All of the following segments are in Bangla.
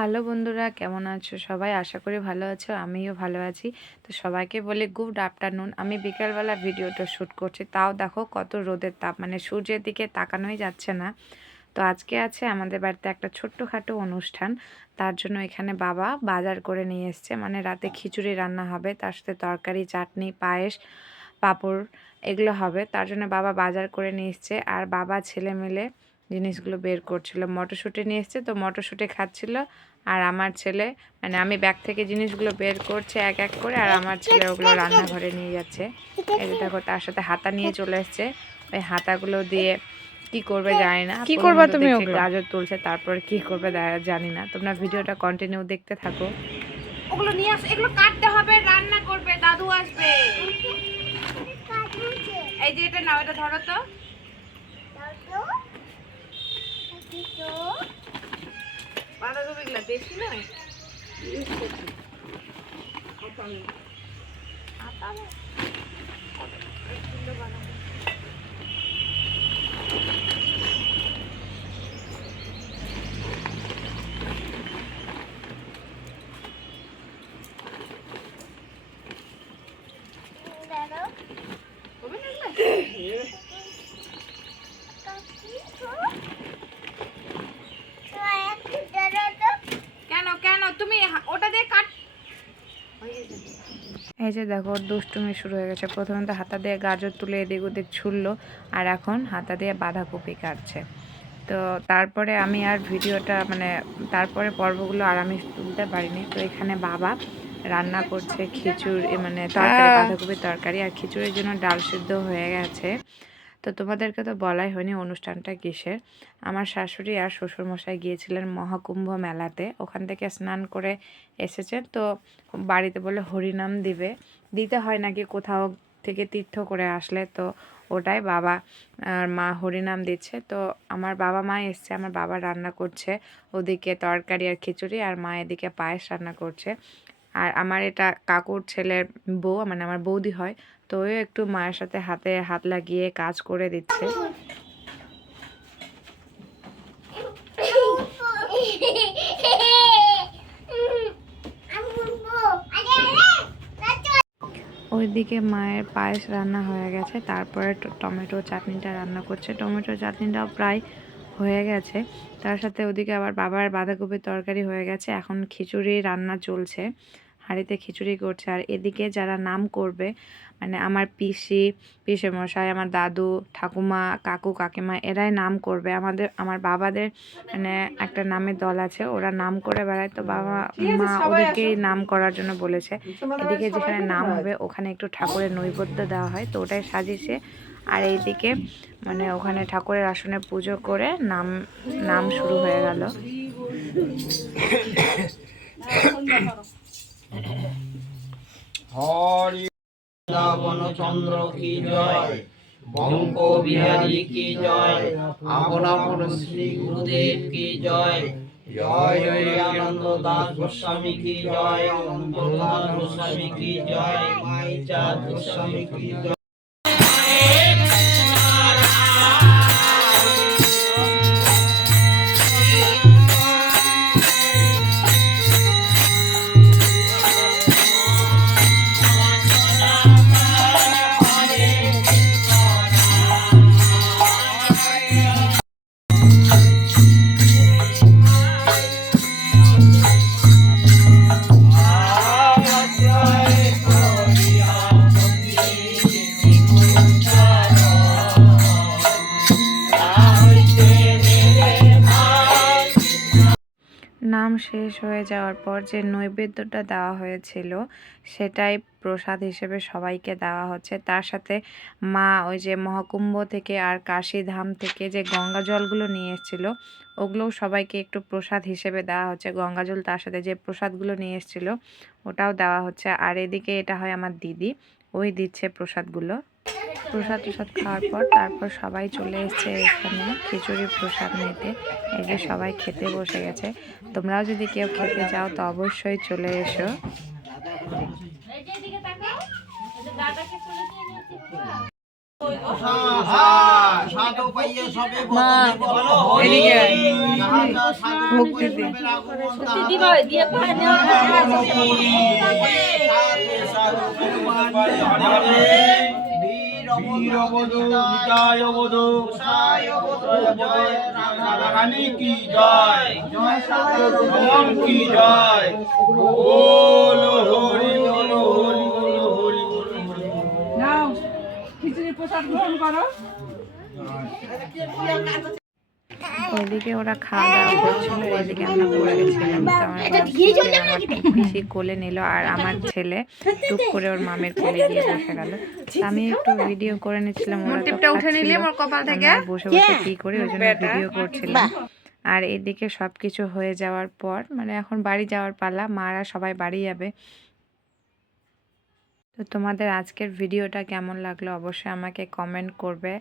হ্যালো বন্ধুরা, কেমন আছো সবাই? আশা করি ভালো আছো, আমিও ভালো আছি। তো সবাইকে বলি গুড আফটারনুন। আমি বিকালবেলা ভিডিওটা শ্যুট করছি, তাও দেখো কত রোদের তাপ, মানে সূর্যের দিকে তাকানোই যাচ্ছে না। তো আজকে আছে আমাদের বাড়িতে একটা ছোট্টখাটো অনুষ্ঠান। তার জন্য এখানে বাবা বাজার করে নিয়ে এসছে, মানে রাতে খিচুড়ি রান্না হবে, তার সাথে তরকারি, চাটনি, পায়েস, পাঁপড় এগুলো হবে। তার জন্য বাবা বাজার করে নিয়ে এসছে, আর বাবা ছেলে মিলে জিনিসগুলো বের করছিল। মটরশুঁটি নিয়ে এসছে, তো মটরশুঁটি খাচ্ছিল। আর আমার ছেলে, মানে আমি ব্যাগ থেকে জিনিসগুলো বের করছে এক এক করে, আর আমার ছেলে ওগুলো রান্নাঘরে নিয়ে যাচ্ছে। এই যে দেখো, তার সাথে হাতা নিয়ে চলে এসছে। ওই হাতাগুলো দিয়ে কি করবে জানি না। কি করবা তুমি? দেখছি ওগুলো গাজর তুলছে, তারপর কি করবে জানি না। তোমরা ভিডিওটা কন্টিনিউ দেখতে থাকো। ওগুলো নিয়ে আস, এগুলো কাটতে হবে, রান্না করবে, দাদু আসবে। এই যে এটা নাও, এটা ধরো তো। বাঁধাকপিগুলো বেশি নয়। কেন কেন তুমি ওটা দিয়ে কাট। এই যে দেখো, দুষ্টুমি শুরু হয়ে গেছে। প্রথমে তো হাতা দিয়ে গাজর তুলে এদিক ওদিক ছুড়লো, আর এখন হাতা দিয়ে বাঁধাকপি কাটছে। তো তারপরে আমি আর ভিডিওটা, মানে তারপরে পর্বগুলো আর আমি তুলতে পারিনি। তো এখানে বাবা রান্না করছে খিচুড়ি, মানে তরকারি, বাঁধাকপির তরকারি, আর খিচুড়ির জন্য ডাল সিদ্ধ হয়ে গেছে। তো তোমাদেরকে তো বলাই হয়নি অনুষ্ঠানটা কিসের। আমার শাশুড়ি আর শ্বশুরমশাই গিয়েছিলেন মহাকুম্ভ মেলাতে, ওখান থেকে স্নান করে এসেছেন। তো বাড়িতে বলে হরিনাম দিতে হয় নাকি কোথাও থেকে তীর্থ করে আসলে। তো ওটাই বাবা আর মা হরিনাম দিচ্ছে। তো আমার বাবা মা এসছে, আমার বাবা রান্না করছে ওদিকে তরকারি আর খিচুড়ি, আর মা এদিকে পায়েস রান্না করছে। আর আমার এটা কাকুর ছেলের বউ, মানে আমার বৌদি হয়। তো ওই একটু মায়ের সাথে হাতে হাত লাগিয়ে কাজ করে দিচ্ছে। ওইদিকে মায়ের পায়েস রান্না হয়ে গেছে, তারপরে টমেটো চাটনিটা রান্না করছে। টমেটো চাটনিটাও প্রায় হয়ে গেছে। তার সাথে ওদিকে আবার বাবার বাঁধাকপির তরকারি হয়ে গেছে। এখন খিচুড়ি রান্না চলছে, হাঁড়িতে খিচুড়ি করছে। আর এদিকে যারা নাম করবে, মানে আমার পিসেমশাই, আমার দাদু, ঠাকুমা, কাকু, কাকিমা, এরাই নাম করবে। আমার বাবাদের মানে একটা নামের দল আছে, ওরা নাম করে বেড়ায়। তো বাবা মা ওদেরকেই নাম করার জন্য বলেছে। এদিকে যেখানে নাম হবে ওখানে একটু ঠাকুরের নৈবেদ্য দেওয়া হয়, তো ওটাই সাজিয়েছে। আর এইদিকে মানে ওখানে ঠাকুরের আসনে পুজো করে নাম শুরু হয়ে গেল। হরি বৃন্দাবনচন্দ্র কি জয়, বঙ্ক বিহারী কি জয়, আপন আপন শ্রী গুরুদেব কি জয়, জয় জয় আনন্দ দাস গোস্বামী কি জয়, অনন্ত দাস গোস্বামী কি জয়, মাই চাঁদ গোস্বামী কি জয়। নাম শেষ হয়ে যাওয়ার পর যে নৈবেদ্যটা দেওয়া হয়েছিল সেটাই প্রসাদ হিসেবে সবাইকে দেওয়া হচ্ছে। তার সাথে মা ওই যে মহাকুম্ভ থেকে আর কাশীধাম থেকে যে গঙ্গা জলগুলো নিয়ে এসেছিল, ওগুলোও সবাইকে একটু প্রসাদ হিসেবে দেওয়া হচ্ছে। গঙ্গা জল, তার সাথে যে প্রসাদগুলো নিয়ে এসেছিল ওটাও দেওয়া হচ্ছে। আর এদিকে এটা হয় আমার দিদি, ওই দিচ্ছে প্রসাদগুলো। প্রসাদ খাওয়ার পর তারপর সবাই চলে এসেছে এখানে খিচুড়ি প্রসাদ নিতে। এই যে সবাই খেতে বসে গেছে। তোমরাও যদি কেউ খেতে চাও তো অবশ্যই চলে এসো। সাধু পাইয়ে সবে মা, বলো এদিকে আয়। মুখ দিদি। বীরবধূ নিতায় বধূ জয় রানী কি জয় জয় রমন কি জয় বল হরি বল হরি বল হরি বল নাও খিচুড়ি প্রসাদ গ্রহণ করো। ওইদিকে ওরা খাওয়া দাওয়া করছিল, এদিকে আমরা বসে ছিলাম। তো আমার পিসি কোলে নিল আর আমার ছেলে টুক করে ওর মামের কোলে গিয়ে বসে গেল। আমি একটু ভিডিও করে নিচ্ছিলাম, ওরা তো খাচ্ছিল। আমি আর বসে বসে কি করি, ওই জন্য ভিডিও করছিলাম। আর এদিকে সব কিছু হয়ে যাওয়ার পর মানে এখন বাড়ি যাওয়ার পালা, মারা সবাই বাড়ি যাবে। তো তোমাদের আজকের ভিডিওটা কেমন লাগলো অবশ্যই আমাকে কমেন্ট করবে,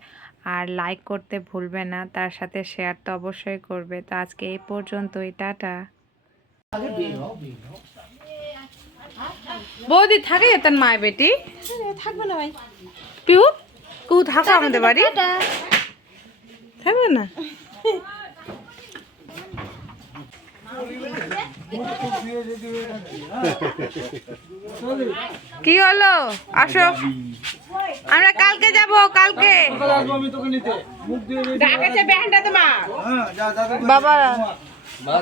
আর লাইক করতে ভুলবে না, তার সাথে শেয়ার তো অবশ্যই করবে। তো আজকে এই পর্যন্তই, টাটা। বৌদি থাকে যেতেন মায় বেটি থাকবে না ভাই, পিউ কু থাকো আমাদের বাড়ি থাকবে না। কি হলো, আসো, আমরা কালকে যাব, কালকে ডাকেছে ব্যান্ডটা তোমার বাবা। মা